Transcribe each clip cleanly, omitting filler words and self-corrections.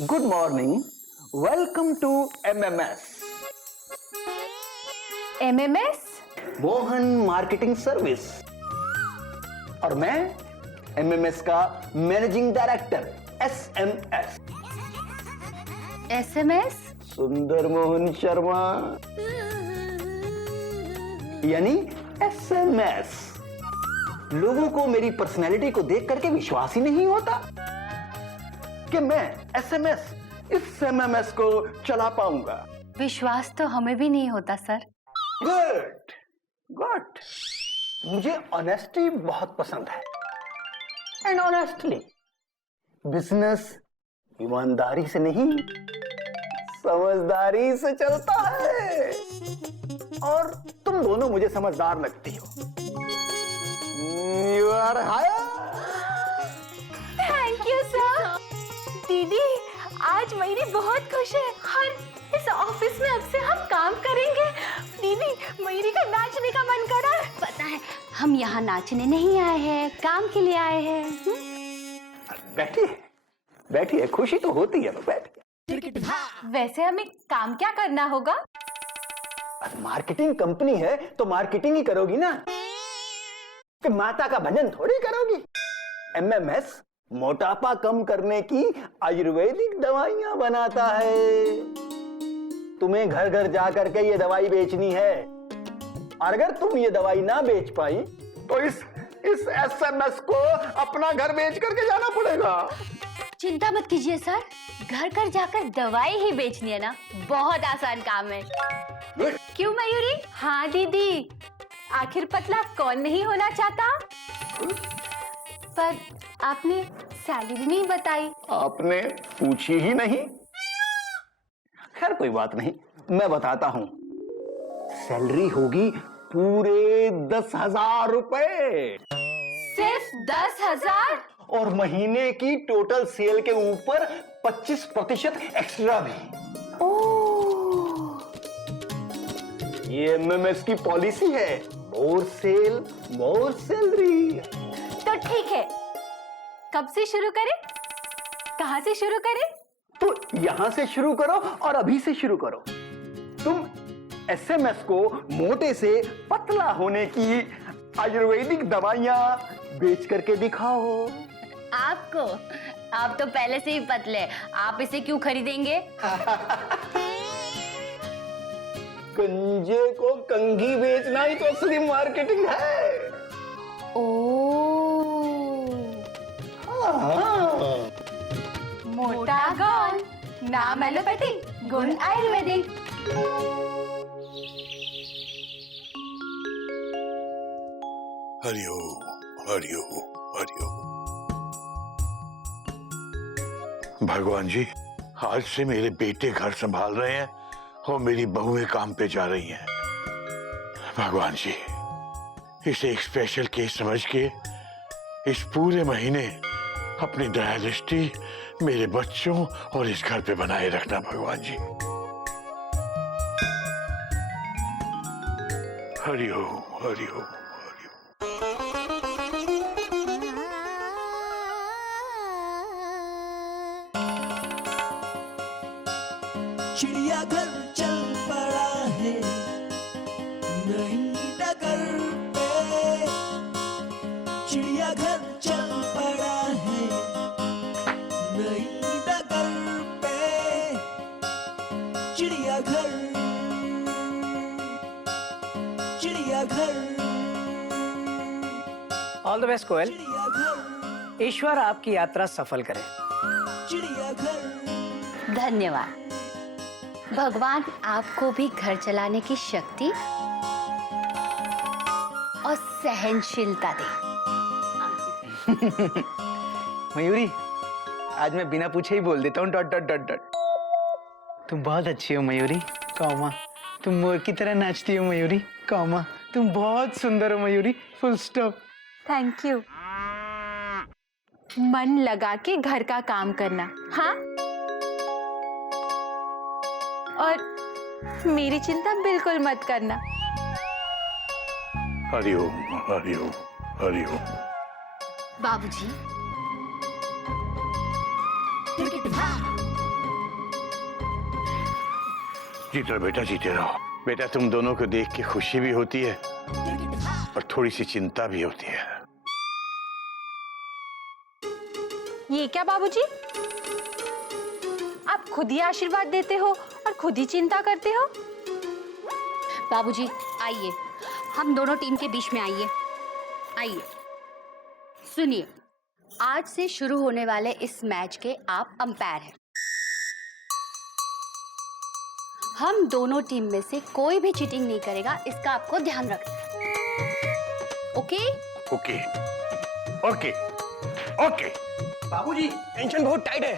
Good morning, welcome to MMS. MMS? Mohan marketing service. और मैं MMS का मैनेजिंग डायरेक्टर एसएमएस। एसएमएस? सुंदर मोहन शर्मा, यानी एसएमएस। लोगों को मेरी पर्सनैलिटी को देख करके विश्वास ही नहीं होता कि मैं एसएमएस इस एमएमएस को चला पाऊंगा। विश्वास तो हमें भी नहीं होता सर। गुड गुड, मुझे ऑनेस्टी बहुत पसंद है। एंड ऑनेस्टली बिजनेस ईमानदारी से नहीं, समझदारी से चलता है। और तुम दोनों मुझे समझदार लगती हो। You are hired. Thank you sir. दीदी, आज मयूरी बहुत खुश है और इस ऑफिस में अब से हम काम करेंगे। दीदी, मयूरी का नाचने का मन कर रहा है। पता है, हम यहाँ नाचने नहीं आए हैं, काम के लिए आए हैं। बैठिए बैठिए, खुशी तो होती है ना, बैठिए। वैसे हमें काम क्या करना होगा? मार्केटिंग कंपनी है तो मार्केटिंग ही करोगी ना, कि माता का भजन थोड़ी करोगी। एमएमएस मोटापा कम करने की आयुर्वेदिक दवाइयां बनाता है। तुम्हें घर घर जा करके ये दवाई बेचनी है। और अगर तुम ये दवाई ना बेच पाई तो इस एसएमएस को अपना घर बेच करके जाना पड़ेगा। चिंता मत कीजिए सर, घर घर जाकर दवाई ही बेचनी है ना, बहुत आसान काम है। क्यों मयूरी? हाँ दीदी, आखिर पतला कौन नहीं होना चाहता? पर आपने सैलरी नहीं बताई। आपने पूछी ही नहीं। खैर कोई बात नहीं, मैं बताता हूं। सैलरी होगी पूरे 10,000 रुपए। सिर्फ 10,000? और महीने की टोटल सेल के ऊपर 25% एक्स्ट्रा भी। ओह, ये एमएमएस की पॉलिसी है, मोर सेल मोर सैलरी। तो ठीक है, कब से शुरू करें? कहाँ से शुरू करें? तो यहां से शुरू करो और अभी से शुरू करो। तुम एसएमएस को मोटे से पतला होने की आयुर्वेदिक दवाइयां बेच करके दिखाओ। आपको? आप तो पहले से ही पतले, आप इसे क्यों खरीदेंगे? कंजे को कंघी बेचना ही तो असली मार्केटिंग है। ओह, हाँ। मोटा गौन, नाम एलोपैथिक, गुण आयुर्वेदिक। हरिओम हरिओम हरिओम। भगवान जी, आज से मेरे बेटे घर संभाल रहे हैं और मेरी बहुएं काम पे जा रही हैं। भगवान जी, इसे एक स्पेशल केस समझ के इस पूरे महीने अपनी दया दृष्टि मेरे बच्चों और इस घर पे बनाए रखना भगवान जी। हरिओम हरिओम। चिड़ियाघर चल पड़ा है नई डगर पे। चिड़ियाघर चल पड़ा है नई डगर पे। चिड़ियाघर चिड़ियाघर ऑल द बेस्ट कोयल। चिड़ियाघर ईश्वर आपकी यात्रा सफल करे। चिड़ियाघर। धन्यवाद। भगवान आपको भी घर चलाने की शक्ति और सहनशीलता दे। मयूरी, आज मैं बिना पूछे ही बोल देता हूँ डॉट डॉट डॉट डॉट। तुम बहुत अच्छी हो मयूरी, कॉमा। तुम मोर की तरह नाचती हो मयूरी, कॉमा। तुम बहुत सुंदर हो Mayuri, full stop. Thank you. मन लगा के घर का काम करना, हाँ? और मेरी चिंता बिल्कुल मत करना। हरिओम हरिओम हरिओम। बाबूजी, जीते रहो बेटा, जीते रहो। बेटा तुम दोनों को देख के खुशी भी होती है और थोड़ी सी चिंता भी होती है। ये क्या बाबूजी, आप खुद ही आशीर्वाद देते हो और खुद ही चिंता करते हो। बाबूजी आइए, हम दोनों टीम के बीच में आइए। आइए सुनिए, आज से शुरू होने वाले इस मैच के आप अंपायर हैं। हम दोनों टीम में से कोई भी चीटिंग नहीं करेगा, इसका आपको ध्यान रखना है। Okay okay okay okay. बाबूजी टेंशन बहुत टाइट है,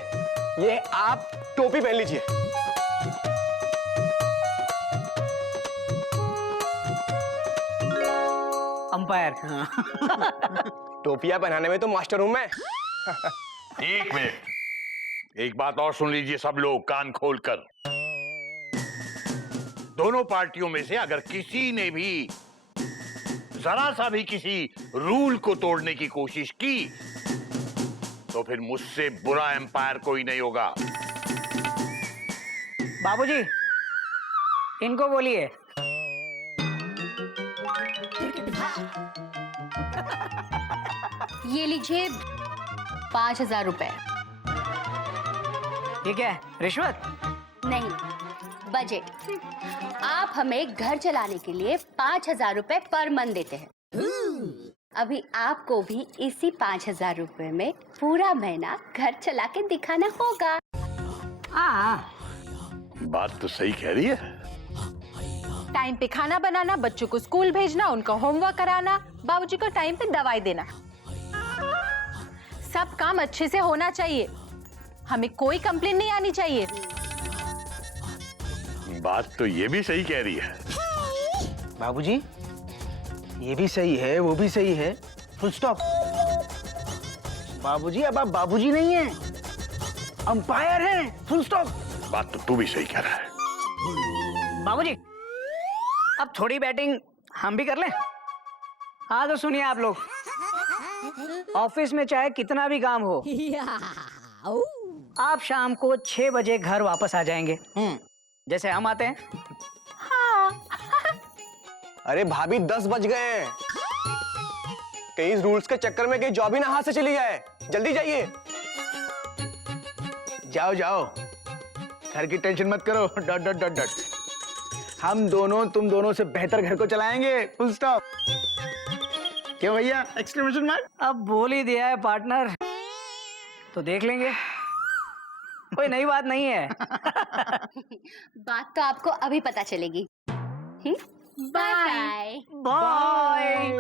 ये आप टोपी पहन लीजिए। अंपायर। टोपियां पहनाने में तो मास्टर हूं मैं। एक मिनट, एक बात और सुन लीजिए सब लोग कान खोलकर। दोनों पार्टियों में से अगर किसी ने भी जरा सा भी किसी रूल को तोड़ने की कोशिश की तो फिर मुझसे बुरा एम्पायर कोई नहीं होगा। बाबूजी इनको बोलिए। ये लीजिए 5,000 रुपए। ये क्या है, रिश्वत? नहीं, बजट। आप हमें घर चलाने के लिए 5,000 रुपए पर मंथ देते हैं। अभी आपको भी इसी 5,000 रुपए में पूरा महीना घर चला के दिखाना होगा। हाँ, बात तो सही कह रही है। टाइम पे खाना बनाना, बच्चों को स्कूल भेजना, उनका होमवर्क कराना, बाबूजी को टाइम पे दवाई देना, सब काम अच्छे से होना चाहिए। हमें कोई कंप्लेन नहीं आनी चाहिए। बात तो ये भी सही कह रही है। बाबूजी ये भी सही है, वो भी सही है, फुल स्टॉप। बाबूजी अब आप बाबूजी नहीं हैं, अंपायर हैं, फुल स्टॉप। बात तो तू भी सही कह रहा है। बाबूजी अब थोड़ी बैटिंग हम भी कर लें। हाँ तो सुनिए आप लोग, ऑफिस में चाहे कितना भी काम हो, आप शाम को 6 बजे घर वापस आ जाएंगे, जैसे हम आते हैं। हाँ। अरे भाभी 10 बज गए हैं, कहीं इस रूल्स के चक्कर में कहीं जॉब ही ना हाथ से चली जाए। जल्दी जाइए। जाओ जाओ, घर की टेंशन मत करो। Dot dot dot dot. हम दोनों तुम दोनों से बेहतर घर को चलाएंगे, फुल स्टॉप। क्यों भैया, एक्सक्लेमेशन मार्क? अब बोल ही दिया है पार्टनर, तो देख लेंगे, कोई नई बात नहीं है। बात तो आपको अभी पता चलेगी। Bye bye.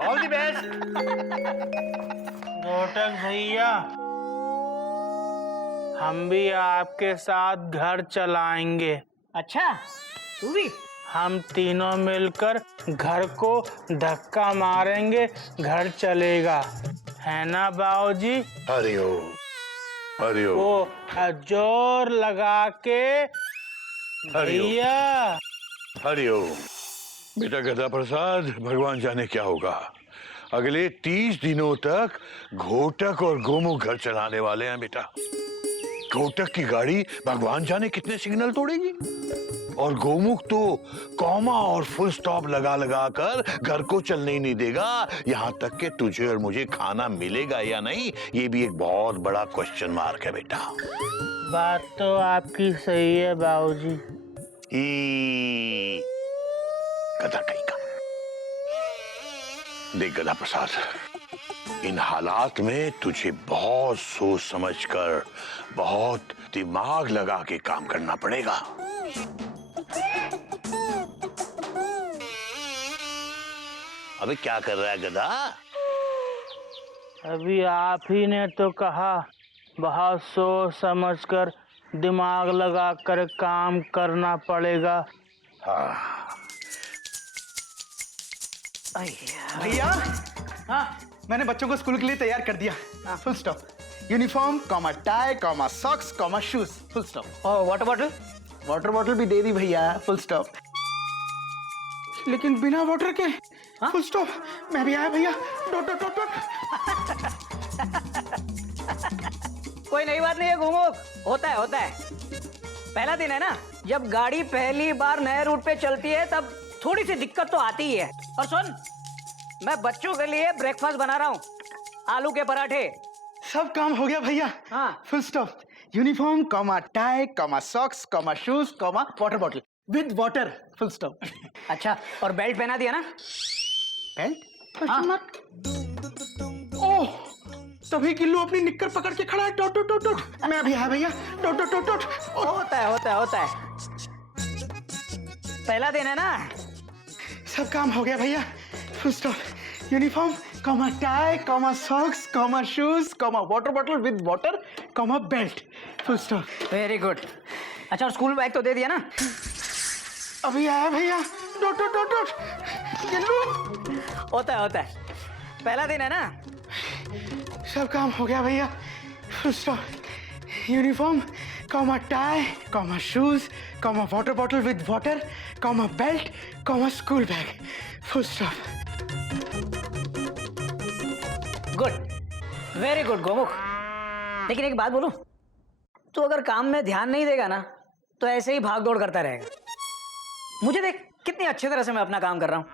All the best. Ghotak भैया, हम भी आपके साथ घर चलाएंगे। अच्छा तू भी? हम तीनों मिलकर घर को धक्का मारेंगे, घर चलेगा, है ना बाबूजी? हरि ओम, हरि ओम। वो जोर लगा के हरि ओम। भैया। हरि ओम। बेटा गदा प्रसाद, भगवान जाने क्या होगा। अगले 30 दिनों तक घोटक और गोमुख घर चलाने वाले हैं बेटा। घोटक की गाड़ी भगवान जाने कितने सिग्नल तोड़ेगी, और गोमुख तो कॉमा और फुल स्टॉप लगा लगा कर घर को चलने ही नहीं देगा। यहाँ तक कि तुझे और मुझे खाना मिलेगा या नहीं, ये भी एक बहुत बड़ा क्वेश्चन मार्क है बेटा। बात तो आपकी सही है बाबूजी। गधा कहीं का। देख गधा प्रसाद, इन हालात में तुझे बहुत सोच समझकर, बहुत दिमाग लगा के काम करना पड़ेगा। अबे क्या कर रहा है गधा? अभी आप ही ने तो कहा बहुत सोच समझकर, दिमाग लगाकर काम करना पड़ेगा। हाँ। भैया हाँ, मैंने बच्चों को स्कूल के लिए तैयार कर दिया, full stop. Uniform, comma tie, comma socks, comma shoes, full stop. और वाटर बॉटल? वाटर बॉटल भी दे दी भैया, फुल स्टॉप। लेकिन बिना वाटर के फुल स्टॉप। मैं भी आया भैया, डॉट डॉट डॉट डॉट। कोई नई बात नहीं है गोमुख, होता है होता है। पहला दिन है ना, जब गाड़ी पहली बार नए रूट पे चलती है तब थोड़ी सी दिक्कत तो आती ही है। और सुन, मैं बच्चों के लिए ब्रेकफास्ट बना रहा हूँ, आलू के पराठे। सब काम हो गया भैया। हाँ। Full stop. Uniform comma tie comma socks comma shoes comma water bottle with water full stop. अच्छा, और बेल्ट पहना दिया ना? बेल्ट? हाँ। ओह, तभी गिल्लू अपनी निक्कर पकड़ के खड़ा है। Dot dot dot dot. मैं अभी आया भैया। Dot dot dot dot. होता है। पहला दिन है ना? सब काम हो गया भैया। Full stop. Uniform comma tie comma socks comma shoes comma water bottle with water comma belt full stop. Very good. अच्छा, और स्कूल बैग तो दे दिया ना? अभी आया भैया। Dot dot dot dot. Gillu. होता है। पहला दिन है ना? सब काम हो गया भैया। Full stop. Uniform comma tie comma shoes comma water bottle with water comma belt comma school bag full stop. Good, very good Gomukh. लेकिन एक बात बोलूं, तू अगर काम में ध्यान नहीं देगा ना तो ऐसे ही भाग दौड़ करता रहेगा। मुझे देख कितनी अच्छी तरह से मैं अपना काम कर रहा हूं।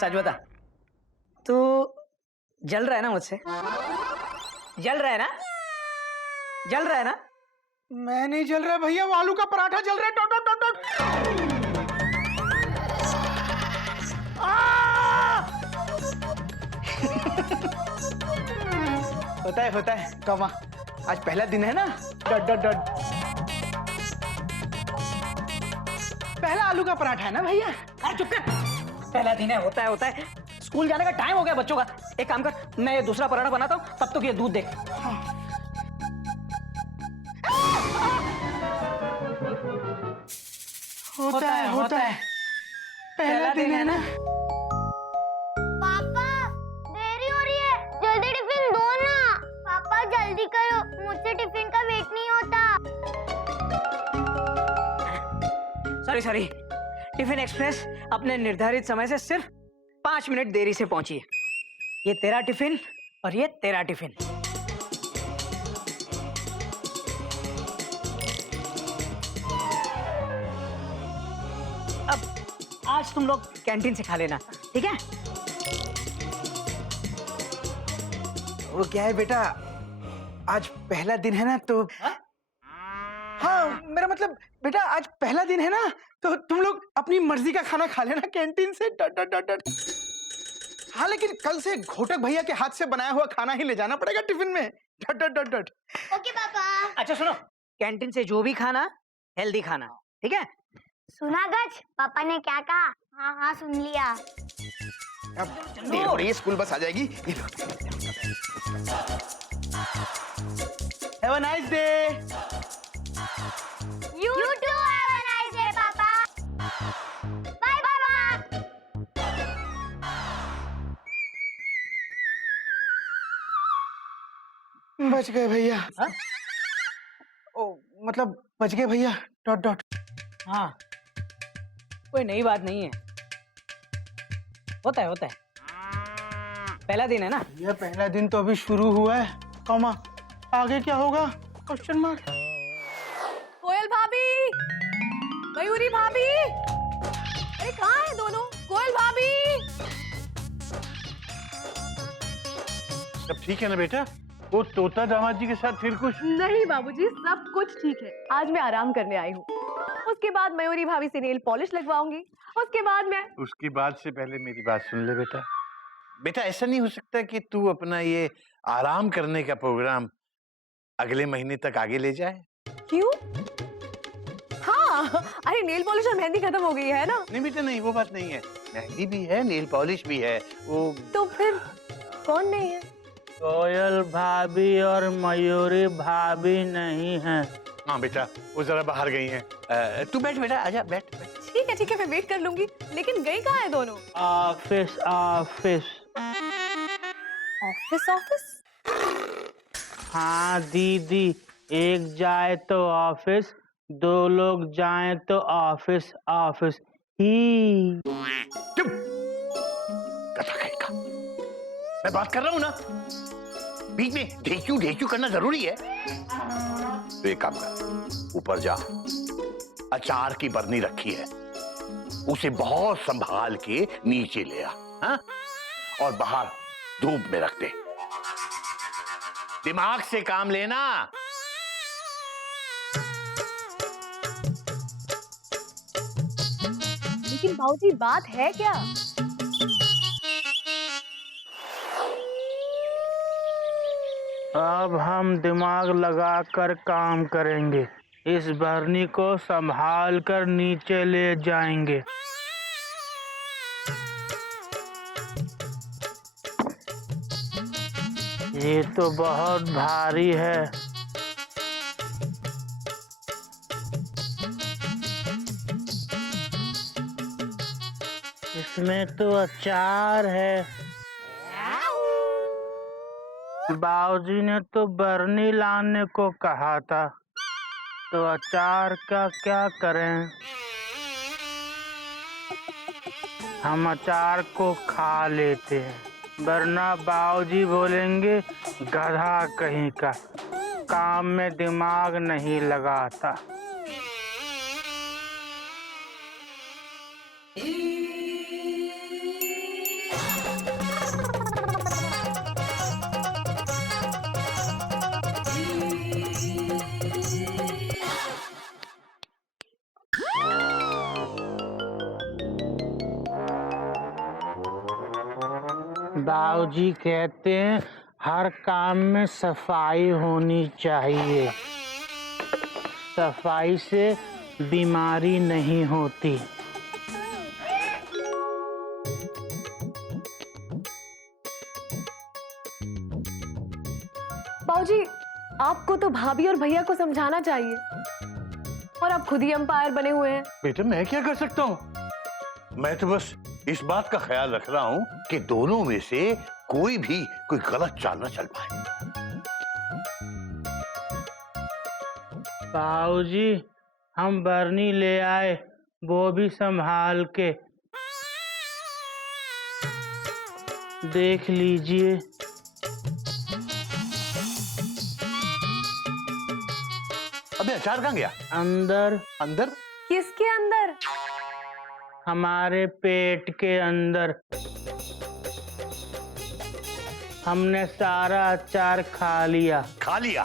सच बता, तू जल रहा है ना मुझसे? जल रहा है ना? जल रहा है ना? मैं नहीं जल रहा भैया, वो आलू का पराठा जल रहा है। Dot dot dot dot. होता है कमा। आज पहला दिन है ना? Dot dot dot. पहला आलू का पराठा है ना भैया? अरे चुप कर। पहला दिन है, होता है। स्कूल जाने का टाइम हो गया बच्चों का। एक काम कर, मैं ये दूसरा पराठा बनाता हूँ, तब तक ये दूध देख। होता है। पहला दिन है ना? पापा, देरी हो रही है, जल्दी टिफिन दो ना। पापा जल्दी करो, मुझसे टिफिन का वेट नहीं होता। सॉरी, टिफिन एक्सप्रेस अपने निर्धारित समय से सिर्फ 5 मिनट देरी से पहुंची है। ये तेरा टिफिन और ये तेरा टिफिन। अब आज तुम लोग कैंटीन से खा लेना, ठीक है? वो क्या है बेटा, आज पहला दिन है ना तो हाँ, मेरा मतलब बेटा आज पहला दिन है ना तो तुम लोग अपनी मर्जी का खाना खा लेना कैंटीन से। डट डट डट डट। हाँ, लेकिन कल से घोटक भैया के हाथ से बनाया हुआ खाना ही ले जाना पड़ेगा टिफिन में। डट डट डट डट। ओके पापा। अच्छा सुनो, कैंटीन से जो भी खाना हेल्दी खाना, ठीक है? सुना गज, पापा ने क्या कहा? हाँ सुन लिया। अब देर हो रही है, स्कूल बस आ जाएगी। Have a nice day. You too have a nice day, पापा। Bye पापा। बच गए भैया। ओ मतलब बच गए भैया। Dot dot. हाँ, कोई नई बात नहीं है। होता है। पहला दिन है ना? ये पहला दिन तो अभी शुरू हुआ है, कॉमा आगे क्या होगा? Question mark. कोयल भाभी, मयूरी भाभी, अरे कहाँ है दोनों? कोयल भाभी। सब ठीक है ना बेटा? वो तोता दामाद जी के साथ फिर कुछ? नहीं बाबूजी, सब कुछ ठीक है। आज मैं आराम करने आई हूँ। उसके बाद मयूरी भाभी से नेल पॉलिश लगवाऊंगी। उसके बाद से पहले मेरी बात सुन ले बेटा। बेटा ऐसा नहीं हो सकता कि तू अपना ये आराम करने का प्रोग्राम अगले महीने तक आगे ले जाए? क्यों? हाँ, अरे नेल पॉलिश और मेहंदी खत्म हो गई है ना? नहीं बेटा नहीं, वो बात नहीं है। मेहंदी भी है, नेल पॉलिश भी है। वो तो फिर कौन नहीं है? कोयल भाभी और मयूरी भाभी नहीं है। हाँ बेटा, वो जरा बाहर गई हैं। तू बैठ बेटा, आजा बैठ। ठीक है, मैं वेट कर लूंगी। लेकिन गई कहाँ है दोनों? ऑफिस। ऑफिस? हाँ दीदी, एक जाए तो ऑफिस, 2 लोग जाए तो ऑफिस ही। चुप! कथा कहेगा। मैं बात कर रहा हूँ ना, बीच में ढेक्यू करना जरूरी है। तो एक काम कर, ऊपर जा, अचार की बरनी रखी है, उसे बहुत संभाल के नीचे ले आ, हाँ? और बाहर धूप में रख दे। दिमाग से काम लेना। लेकिन भाऊजी बात है क्या? अब हम दिमाग लगा कर काम करेंगे। इस बरनी को संभाल कर नीचे ले जाएंगे। ये तो बहुत भारी है। इसमें तो अचार है। बाबूजी ने तो बरनी लाने को कहा था, तो अचार का क्या करें? हम अचार को खा लेते हैं, वरना बाबूजी बोलेंगे गधा कहीं का, काम में दिमाग नहीं लगाता। बाबूजी कहते हैं हर काम में सफाई होनी चाहिए, सफाई से बीमारी नहीं होती। बाबूजी आपको तो भाभी और भैया को समझाना चाहिए, और आप खुद ही अंपायर बने हुए हैं। बेटा मैं क्या कर सकता हूँ? मैं तो बस इस बात का ख्याल रख रहा हूँ कि दोनों में से कोई गलत चाल न चल पाए। बाबूजी हम बरनी ले आए, वो भी संभाल के। देख लीजिए। अबे अचार कहाँ गया? अंदर। अंदर? किसके अंदर? हमारे पेट के अंदर। हमने सारा अचार खा लिया। खा लिया?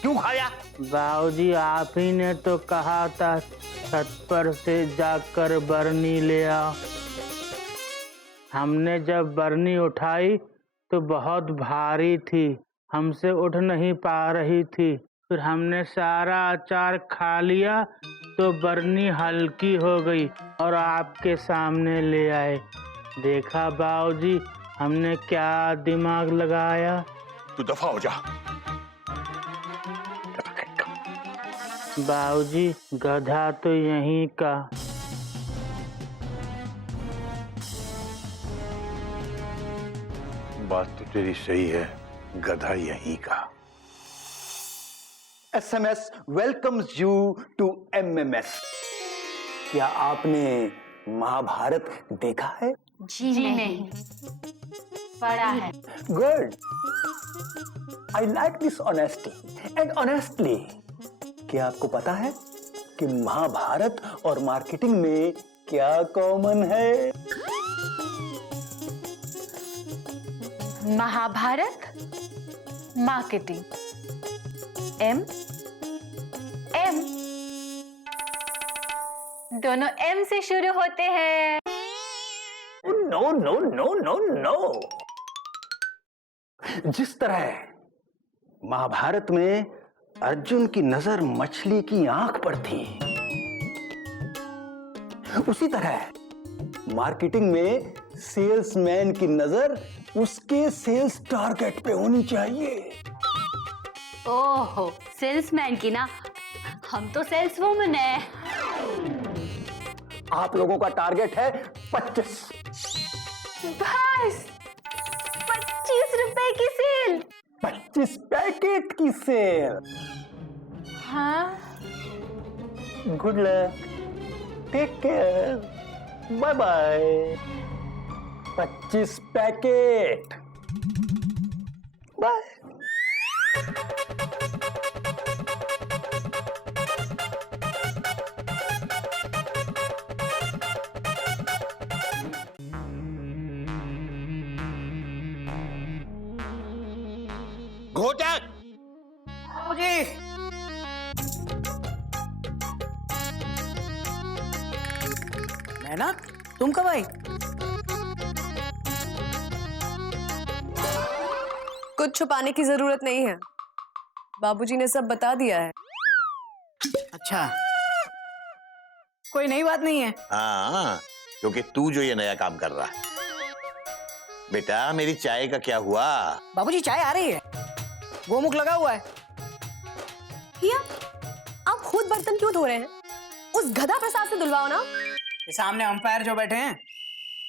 क्यों खाया? बाबूजी आप ही ने तो कहा था छत पर से जाकर बरनी ले आओ। हमने जब बरनी उठाई तो बहुत भारी थी, हमसे उठ नहीं पा रही थी। फिर हमने सारा अचार खा लिया तो बरनी हल्की हो गई और आपके सामने ले आए। देखा बाबूजी हमने क्या दिमाग लगाया। तू दफा हो जा। बाबूजी गधा तो यहीं का। बात तो तेरी सही है, गधा यहीं का। SMS welcomes you to MMS। क्या आपने महाभारत देखा है? जी नहीं, पढ़ा है। Good. I like this honesty and honestly. क्या आपको पता है कि महाभारत और मार्केटिंग में क्या कॉमन है? महाभारत, मार्केटिंग, M दोनों M से शुरू होते हैं। No no no no no. जिस तरह महाभारत में अर्जुन की नजर मछली की आंख पर थी, उसी तरह मार्केटिंग में सेल्समैन की नजर उसके सेल्स टारगेट पे होनी चाहिए। ओहो, सेल्समैन की ना, हम तो सेल्स वुमन है। आप लोगों का टारगेट है 25। बस 25 रुपए की सेल। 25 पैकेट की सेल। हाँ, good luck, take care, bye bye. 25 packet, bye. Ghotak. मुझे मैना, तुम कब आई? कुछ छुपाने की जरूरत नहीं है, बाबूजी ने सब बता दिया है। अच्छा, कोई नई बात नहीं है। हाँ, क्योंकि तू जो ये नया काम कर रहा है। बेटा मेरी चाय का क्या हुआ? बाबूजी चाय आ रही है, गोमुख लगा हुआ है। भैया, आप खुद बर्तन क्यों धो रहे हैं? उस गधा प्रसाद से धुलवाओ ना। ये सामने अंपायर जो बैठे हैं।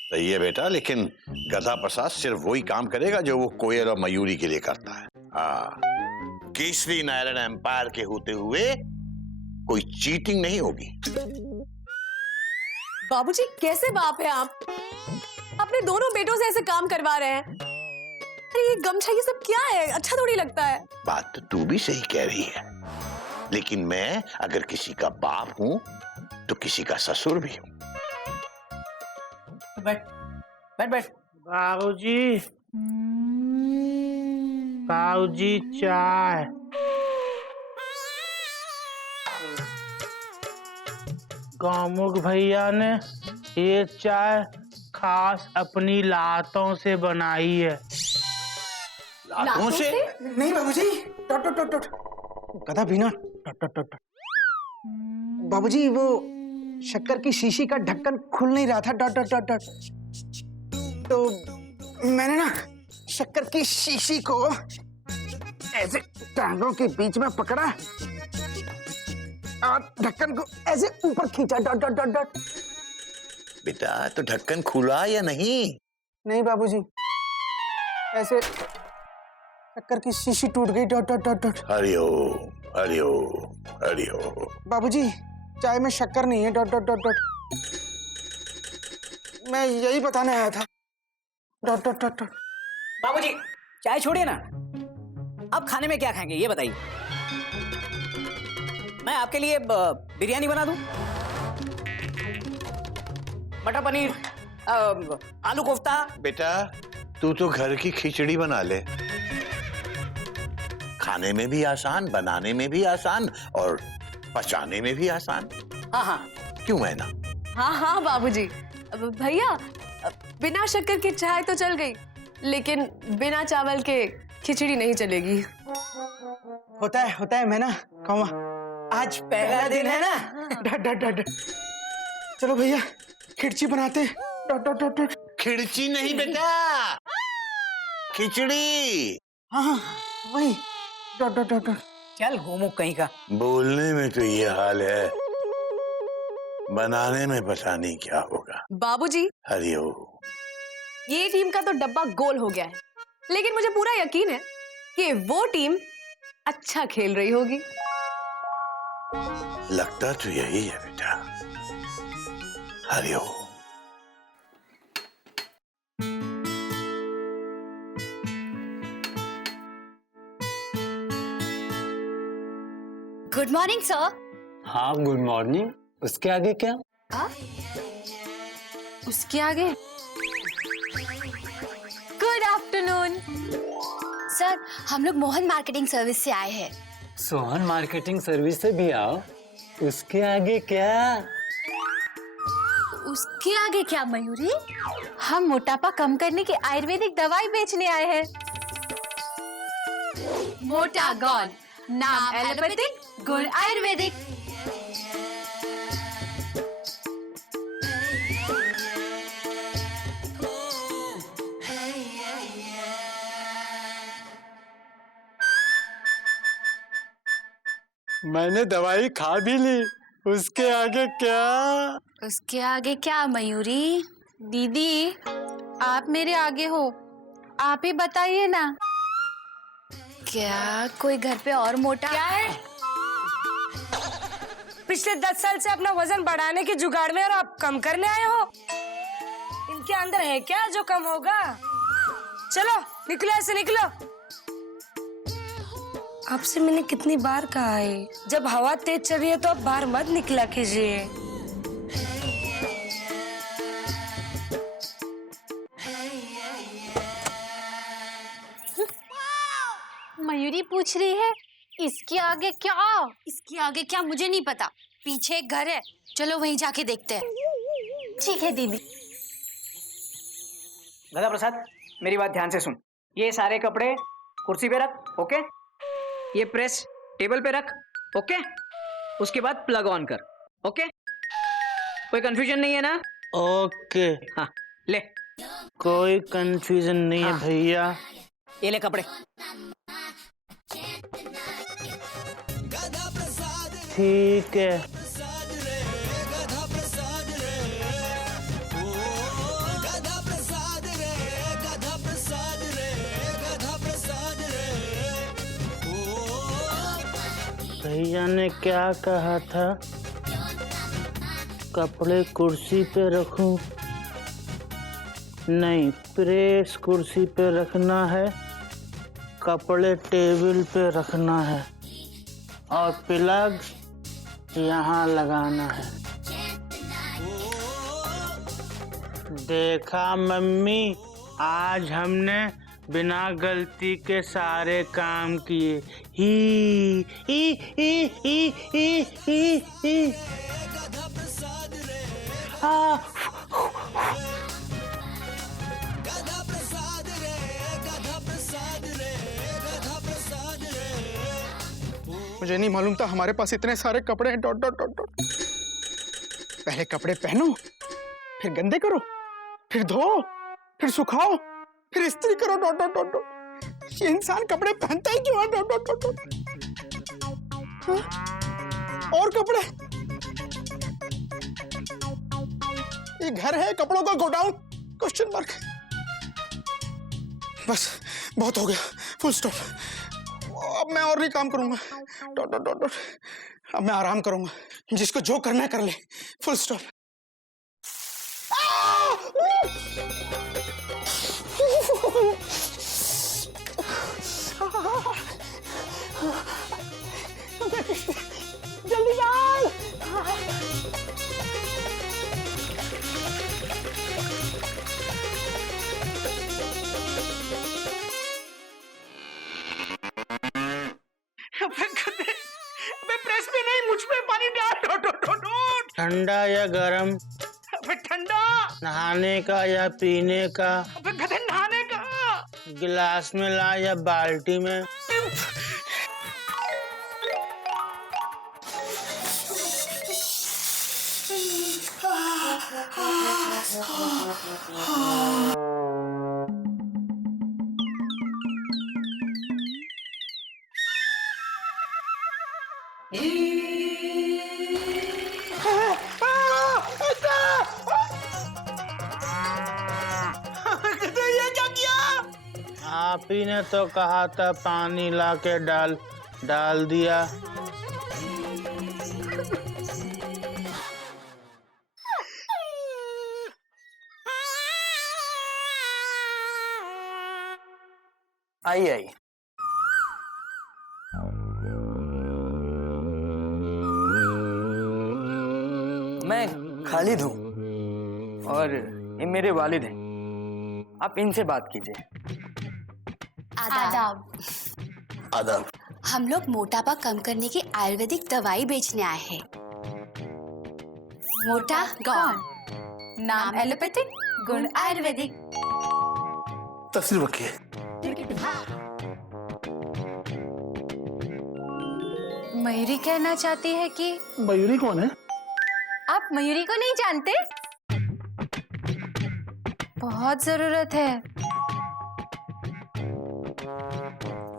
सही है बेटा, लेकिन गधा प्रसाद सिर्फ वही काम करेगा जो वो कोयल और मयूरी के लिए करता है। हाँ, केसरी नारायण एम्पायर के होते हुए कोई चीटिंग नहीं होगी। बाबूजी कैसे बाप है आप? अपने दोनों बेटों से ऐसे काम करवा रहे हैं। अरे ये गमछा ये सब क्या है? अच्छा थोड़ी लगता है। बात तो तू भी सही कह रही है, लेकिन मैं अगर किसी का बाप हूं तो किसी का ससुर भी हूं। बैठ बैठ बैठ। बाबूजी, बाबूजी चाय। गौमुख भैया ने ये चाय खास अपनी लातों से बनाई है। लातों से? नहीं बाबूजी, टट टट टट टट, गधा बिना टट टट टट। बाबूजी वो शक्कर की शीशी का ढक्कन खुल नहीं रहा था, डट डट डट डट। तो मैंने ना शक्कर की शीशी को ऐसे टांगों के बीच में पकड़ा और ढक्कन को ऐसे ऊपर खींचा, डट डट डट डट। बेटा तो ढक्कन खुला या नहीं? नहीं बाबूजी, ऐसे शक्कर की शीशी टूट गई, डट डट डट डट। हरिओम हरिओम हरिओम। बाबूजी चाय में शक्कर नहीं है, डट डट डट डट। मैं यही बताने आया था, डट डट डट डट। बाबूजी चाय छोड़िए ना, अब खाने में क्या खाएंगे ये बताइए। मैं आपके लिए बिरयानी बना दूं, मटर पनीर, आलू कोफ्ता। बेटा तू तो घर की खिचड़ी बना ले, खाने में भी आसान, बनाने में भी आसान और पचाने में भी आसान। हाँ हाँ, क्यों है ना? हाँ हाँ बाबूजी। अब भैया, बिना शक्कर की चाय तो चल गई, लेकिन बिना चावल के खिचड़ी नहीं चलेगी। होता है मैना, कौवा आज पहला दिन है ना, डट डट डट डट। चलो भैया खिचड़ी बनाते हैं, डट डट डट डट। खिड़ची नहीं बेटा, खिचड़ी। हाँ वही, डट डट डट डट। चल गोमुख कहीं का। बोलने में तो ये हाल है, बनाने में पता नहीं क्या होगा। बाबूजी हरिओम। ये टीम का तो डब्बा गोल हो गया है, लेकिन मुझे पूरा यकीन है कि वो टीम अच्छा खेल रही होगी। लगता तो यही है बेटा। हरिओम। Good morning sir. हाँ गुड मॉर्निंग। उसके आगे क्या? उसके आगे गुड आफ्टरनून। सर हम लोग मोहन मार्केटिंग सर्विस से आए हैं। सोहन मार्केटिंग सर्विस से भी आओ। उसके आगे क्या? उसके आगे क्या मयूरी? हम मोटापा कम करने की आयुर्वेदिक दवाई बेचने आए हैं। मोटागॉन, नाम एलोपैथिक, गुण आयुर्वेदिक। मैंने दवाई खा भी ली। उसके आगे क्या? उसके आगे क्या मयूरी? दीदी आप मेरे आगे हो, आप ही बताइए ना। क्या कोई घर पे और मोटा? क्या है? पिछले 10 साल से अपना वजन बढ़ाने के जुगाड़ में और आप कम करने आए हो? इनके अंदर है क्या जो कम होगा? चलो निकलो, ऐसे निकलो। आपसे मैंने कितनी बार कहा है, जब हवा तेज चल रही है तो आप बाहर मत निकला कीजिए। पूछ रही है। इसके आगे क्या? इसके आगे क्या मुझे नहीं पता। पीछे एक घर है, चलो वहीं जाके देखते हैं। ठीक है दीदी। गधा प्रसाद, मेरी बात ध्यान से सुन। ये सारे कपड़े कुर्सी पे रख, ओके? ये प्रेस टेबल पे रख, ओके? उसके बाद प्लग ऑन कर, ओके? कोई कंफ्यूजन नहीं है ना? ओके। हाँ, ले। कोई कंफ्यूजन नहीं है भैया। ये ले कपड़े। ठीक है। भैया ने क्या कहा था? कपड़े कुर्सी पे रखूं? नहीं, प्रेस कुर्सी पे रखना है, कपड़े टेबल पे रखना है और प्लग यहाँ लगाना है। देखा मम्मी, आज हमने बिना गलती के सारे काम किए। ही ही ही ही ही ही ही। मुझे नहीं मालूम था हमारे पास इतने सारे कपड़े हैं। Dot dot dot dot. पहले कपड़े पहनो, फिर गंदे करो, फिर धो, फिर सुखाओ, फिर इस्त्री करो। Dot dot dot dot. ये इंसान कपड़े पहनता ही क्यों है? Dot dot dot dot. और कपड़े? ये घर है कपड़ों का गोडाउन? Question mark. बस बहुत हो गया, फुल स्टॉप। अब मैं और नहीं काम करूंगा। Dot dot dot dot. अब मैं आराम करूंगा, जिसको जो करना है कर ले, फुल स्टॉप। जल्दी जाओ। अबे प्रेस पे नहीं, मुझ पे पानी डाल। ठंडा या गरम? अबे ठंडा। नहाने का या पीने का? अबे गधे, नहाने का। गिलास में ला या बाल्टी में? आप ही ने तो कहा था पानी लाके डाल दिया। आई। मैं खालिद हूँ और ये मेरे वालिद हैं। आप इनसे बात कीजिए। आदाब। आदाब। हम लोग मोटापा कम करने की आयुर्वेदिक दवाई बेचने आए हैं। मोटा गॉन, नाम एलोपैथिक, गुण आयुर्वेदिक। तस्वीर रखिए। मयूरी कहना चाहती है कि मयूरी कौन है? आप मयूरी को नहीं जानते? बहुत जरूरत है।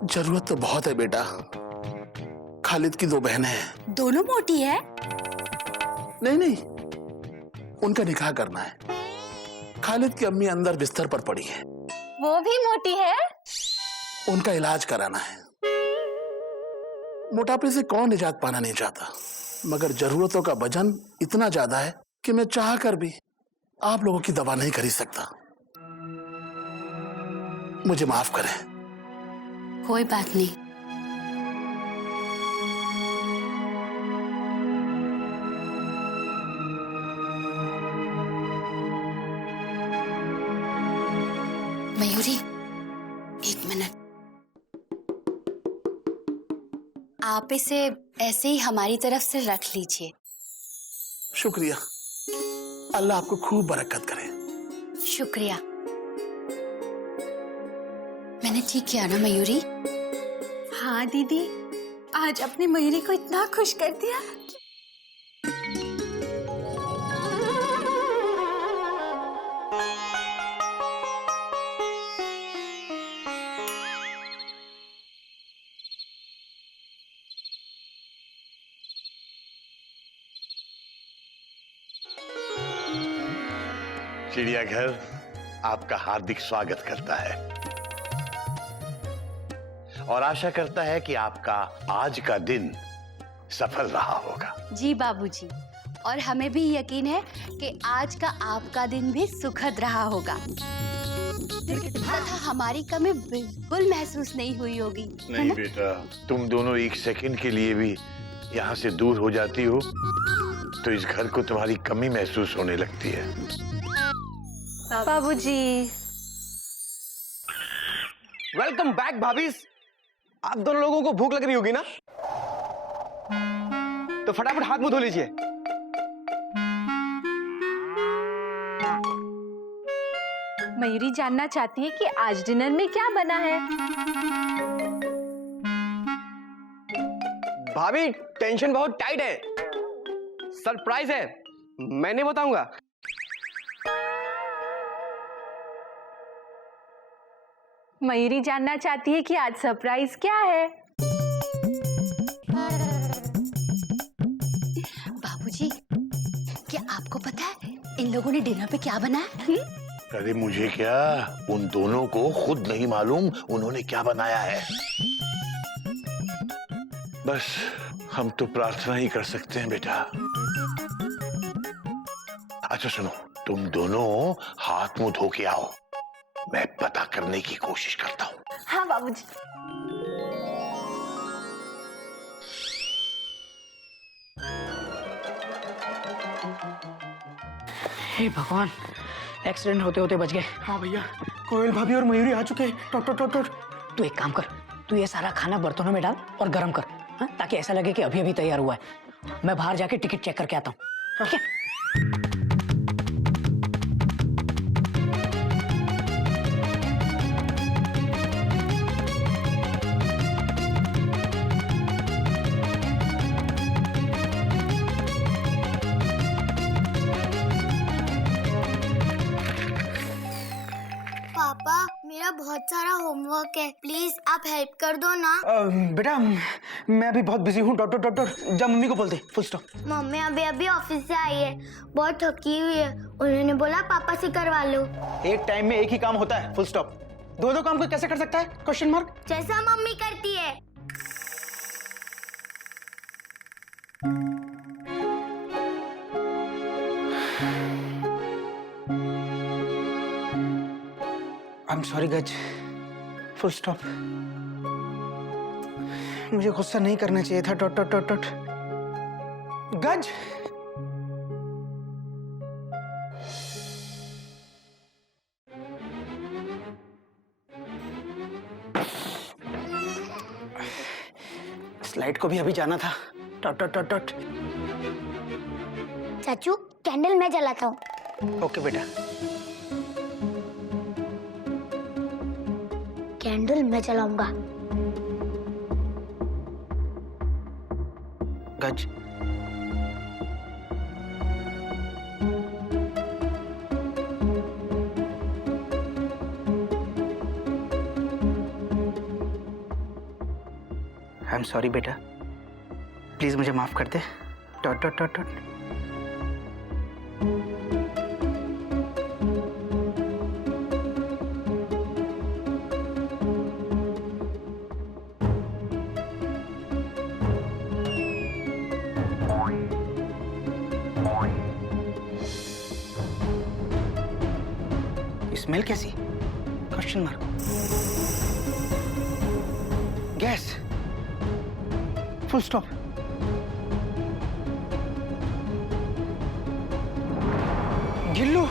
जरूरत तो बहुत है बेटा। खालिद की 2 बहनें हैं। दोनों मोटी है? नहीं, उनका निकाह करना है। खालिद की अम्मी अंदर बिस्तर पर पड़ी है, वो भी मोटी है? उनका इलाज कराना है। मोटापे से कौन निजात पाना नहीं चाहता, मगर जरूरतों का वजन इतना ज्यादा है कि मैं चाह कर भी आप लोगों की दवा नहीं खरीद सकता। मुझे माफ करें। कोई बात नहीं। मयूरी, 1 मिनट। आप इसे ऐसे ही हमारी तरफ से रख लीजिए। शुक्रिया, अल्लाह आपको खूब बरकत करे। शुक्रिया। मैंने ठीक किया ना मयूरी? हाँ दीदी, आज अपनी मयूरी को इतना खुश कर दिया। चिड़ियाघर आपका हार्दिक स्वागत करता है और आशा करता है कि आपका आज का दिन सफल रहा होगा। जी बाबूजी, और हमें भी यकीन है कि आज का आपका दिन भी सुखद रहा होगा तथा हमारी कमी बिल्कुल महसूस नहीं हुई होगी। नहीं बेटा, तुम दोनों एक सेकंड के लिए भी यहाँ से दूर हो जाती हो तो इस घर को तुम्हारी कमी महसूस होने लगती है। बाबूजी। वेलकम बैक भाभी। आप दोनों लोगों को भूख लग रही होगी ना, तो फटाफट हाथ मुंह धो लीजिए। मयूरी जानना चाहती है कि आज डिनर में क्या बना है। भाभी टेंशन बहुत टाइट है, सरप्राइज है, मैं नहीं बताऊंगा। मयूरी जानना चाहती है कि आज सरप्राइज क्या है। बाबूजी, क्या आपको पता है इन लोगों ने डिनर पे क्या बनाया है? अरे मुझे क्या, उन दोनों को खुद नहीं मालूम उन्होंने क्या बनाया है। बस हम तो प्रार्थना ही कर सकते हैं बेटा। अच्छा सुनो, तुम दोनों हाथ मुंह धो के आओ, मैं पता करने की कोशिश करता हूँ। हाँ बाबूजी। हे भगवान, एक्सीडेंट होते होते बच गए। हाँ भैया, कोयल भाभी और मयूरी आ चुके हैं। टोट टोट टोट टोट। तू एक काम कर, तू ये सारा खाना बर्तनों में डाल और गर्म कर, हाँ? ताकि ऐसा लगे कि अभी अभी तैयार हुआ है। मैं बाहर जाके टिकट चेक करके आता हूँ। ठीक है? पापा, मेरा बहुत सारा होमवर्क है, प्लीज आप हेल्प कर दो ना। बेटा मैं अभी बहुत बिजी हूँ। Dot dot dot dot. जा मम्मी को बोलते, फुल स्टॉप। मम्मी अभी अभी ऑफिस से आई है, बहुत थकी हुई है, उन्होंने बोला पापा से करवा लो। एक टाइम में एक ही काम होता है, फुल स्टॉप। दो दो काम कोई कैसे कर सकता है? Question mark. जैसा मम्मी करती है। I am sorry Gaj, full stop. मुझे गुस्सा नहीं करना चाहिए था। Dot dot dot dot. Gaj, slide को भी अभी जाना था। Dot dot dot dot. चाचू कैंडल मैं जलाता हूँ। ओके बेटा। कैंडल मैं जलाऊंगा। गज, आई एम सॉरी बेटा, प्लीज मुझे माफ कर दे। Dot dot dot dot. Smell कैसी? Question mark. Gas, full stop. Gillu.